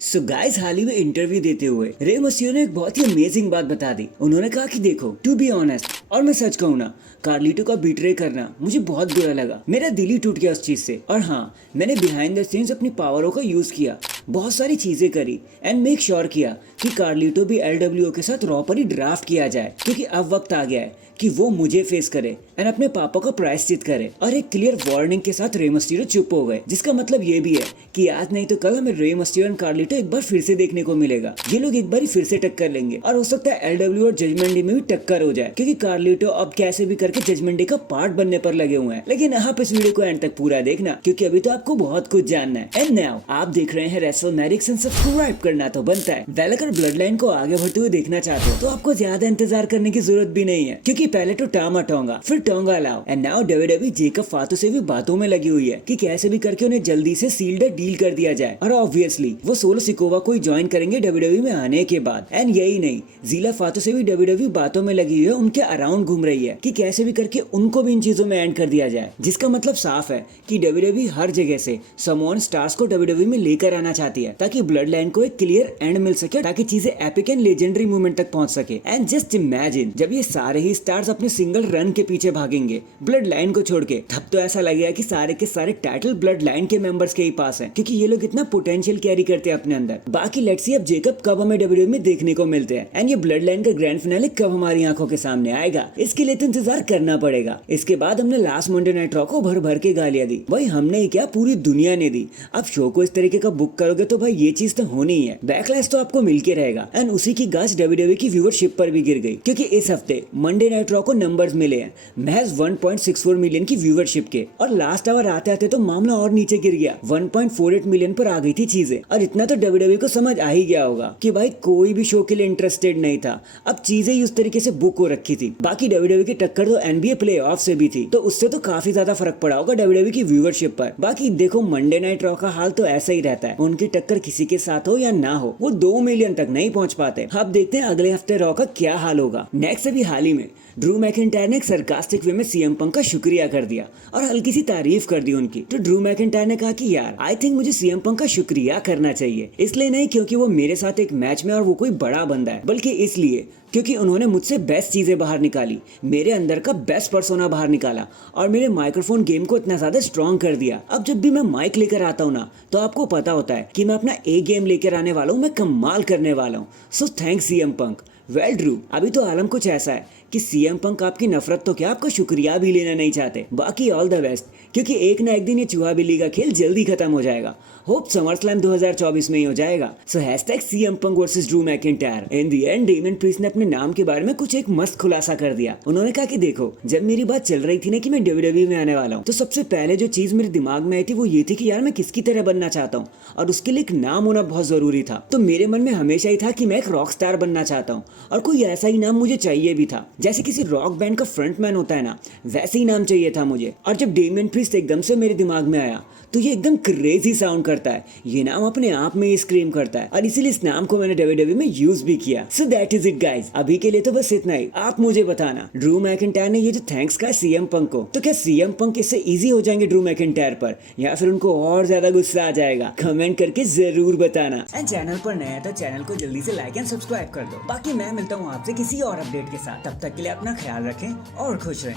So guys, हाल ही में interview देते हुए रे मसियो ने एक बहुत ही अमेजिंग बात बता दी। उन्होंने कहा कि देखो, टू बी ऑनेस्ट, और मैं सच कहूँ ना, कार्लिटो का बिट्रे करना मुझे बहुत बुरा लगा। मेरा दिल ही टूट गया उस चीज से। और हाँ, मैंने बिहाइंड द सीन्स अपनी पावरों का यूज किया, बहुत सारी चीजें करी एंड मेक श्योर किया कि कार्लिटो भी LWO के साथ रॉ पर ही ड्राफ्ट किया जाए, क्योंकि अब वक्त आ गया है कि वो मुझे फेस करे एंड अपने पापा का प्रायश्चित करे। और एक क्लियर वार्निंग के साथ रे मस्टिरो चुप हो गए, जिसका मतलब ये भी है कि आज नहीं तो कल हमें रे मस्टिरो एंड कार्लिटो एक बार फिर से देखने को मिलेगा। ये लोग एक बार ही फिर से टक्कर लेंगे और हो सकता है LWO और जजमेंट डे में भी टक्कर हो जाए, क्योंकि कार्लिटो अब कैसे भी करके जजमेंट डे का पार्ट बनने पर लगे हुए हैं। लेकिन आप इस वीडियो को एंड तक पूरा देखना, क्योंकि अभी तो आपको बहुत कुछ जानना है। एंड नाउ आप देख रहे हैं रेसलमैनिक्स एंड सब्सक्राइब करना तो बनता है। वेल, अगर ब्लड लाइन को आगे बढ़ते हुए देखना चाहते हो तो आपको ज्यादा इंतजार करने की जरूरत भी नहीं है, क्योंकि पहले तो टामा टोंगा, फिर टोंगा लाओ एंड नाउ WWE जेकब फातो से भी बातों में लगी हुई है कि कैसे भी करके उन्हें जल्दी से सील्ड डील कर दिया जाए। और ऑब्वियसली वो सोलो सिकोवा को ही ज्वाइन करेंगे WWE में आने के बाद। एंड यही नहीं, जीला फातो से भी WWE बातों में लगी हुई है, उनके अराउंड घूम रही है कि कैसे भी करके उनको भी इन चीजों में एंड कर दिया जाए। जिसका मतलब साफ है कि WWE हर जगह से समोन स्टार्स को WWE में लेकर आना चाहती है, ताकि ब्लड लाइन को एक क्लियर एंड मिल सके, ताकि चीजें एपिक एंड लेजेंडरी मूवमेंट तक पहुंच सके। एंड जस्ट इमेजिन, जब ये सारे ही स्टार्स अपने सिंगल रन के पीछे भागेंगे ब्लड लाइन को छोड़ के, तब तो ऐसा लगेगा कि सारे के सारे टाइटल ब्लड लाइन के मेंबर्स के ही पास हैं, क्योंकि ये लोग इतना पोटेंशियल कैरी करते हैं अपने अंदर। बाकी लेट्स सी अब जेकब कब हमें WWE में देखने को मिलते हैं एंड ये ब्लड लाइन का ग्रैंड फिनाले कब हमारी आंखों के सामने आएगा, इसके लिए तो इंतजार करना पड़ेगा। इसके बाद हमने लास्ट मंडे नाइट रॉ को भर भर के गालियां दी, भाई हमने ही क्या, पूरी दुनिया ने दी। अब शो को इस तरीके का बुक करोगे तो भाई ये चीज तो होनी ही है, बैकलैश तो आपको मिल के रहेगा। एंड उसी की गाज WWE की व्यूअरशिप पर भी गिर गई, क्योंकि इस हफ्ते मंडे नाइट रॉ को नंबर्स मिले हैं महज 1.64 मिलियन की व्यूअरशिप के, और लास्ट आवर आते आते तो मामला और नीचे गिर गया, 1.48 मिलियन पर आ गई थी चीजें। और इतना तो WWE को समझ आ ही गया होगा कि भाई कोई भी शो के लिए इंटरेस्टेड नहीं था, अब चीजें ही उस तरीके से बुक हो रखी थी। बाकी WWE की टक्कर तो NBA प्लेऑफ से भी थी, तो उससे तो काफी ज्यादा फर्क पड़ा होगा WWE की व्यूअरशिप पर। बाकी देखो, मंडे नाइट रॉ का हाल तो ऐसा ही रहता है, उनकी टक्कर किसी के साथ हो या ना हो, वो 2 मिलियन तक नहीं पहुंच पाते। अब देखते हैं अगले हफ्ते रॉ का क्या हाल होगा। नेक्स्ट, अभी हाल ही में ड्रू मैकिंटायर ने एक सरकास्टिक वे में CM पंक का शुक्रिया कर दिया और हल्की सी तारीफ कर दी उनकी। तो ड्रू मैकिंटायर ने कहा कि यार, आई थिंक मुझे CM पंक का शुक्रिया करना चाहिए, इसलिए नहीं क्योंकि वो मेरे साथ एक मैच में और वो कोई बड़ा बंदा है, बल्कि इसलिए क्योंकि उन्होंने मुझसे बेस्ट चीजें बाहर निकाली, मेरे अंदर का बेस्ट पर्सोना बाहर निकाला और मेरे माइक्रोफोन गेम को इतना ज्यादा स्ट्रॉन्ग कर दिया। अब जब भी मैं माइक लेकर आता हूँ ना, तो आपको पता होता है कि मैं अपना एक गेम लेकर आने वाला हूँ, मैं कमाल करने वाला हूँ। सो थैंक्स CM पंक। वेल ड्रू, अभी तो आलम कुछ ऐसा है कि CM पंक आपकी नफरत तो क्या, आपका शुक्रिया भी लेना नहीं चाहते। बाकी ऑल द बेस्ट, क्योंकि एक ना एक दिन ये चूहा बिल्ली का खेल जल्दी खत्म हो जाएगा। होप समरस्लैम 2024 में ही हो जाएगा। So #CM Punk versus Drew McIntyre. In the end Damian Priest ने अपने नाम के बारे में कुछ एक मस्त खुलासा कर दिया। उन्होंने कहा कि देखो, जब मेरी बात चल रही थी ना कि मैं WWE में आने वाला हूँ, तो सबसे पहले जो चीज मेरे दिमाग में आई थी वो ये थी कि यार मैं किसकी तरह बनना चाहता हूँ, और उसके लिए एक नाम होना बहुत जरूरी था। तो मेरे मन में हमेशा ही था कि मैं एक रॉक स्टार बनना चाहता हूँ, और कोई ऐसा ही नाम मुझे चाहिए भी था, जैसे किसी रॉक बैंड का फ्रंटमैन होता है ना, वैसे ही नाम चाहिए था मुझे। और जब डेमियन प्रीस्ट एकदम से मेरे दिमाग में आया, तो ये एकदम क्रेजी साउंड करता है, ये नाम अपने आप में ही स्क्रीम करता है, और इसीलिए इस नाम को मैंने WWE में यूज भी किया। So that is it guys. अभी के लिए तो बस इतना ही। आप मुझे बताना, ड्रू मैकिंटायर ने ये जो थैंक्स कहा CM पंक को, तो क्या CM पंक इससे इजी हो जाएंगे ड्रू मैकिंटायर पर, या फिर उनको और ज्यादा गुस्सा आ जाएगा? कमेंट करके जरूर बताना। एंड चैनल पर नया है तो चैनल को जल्दी से लाइक एंड सब्सक्राइब कर दो। बाकी मैं मिलता हूँ आपसे किसी और अपडेट के साथ, तब तक के लिए अपना ख्याल रखें और खुश रहें।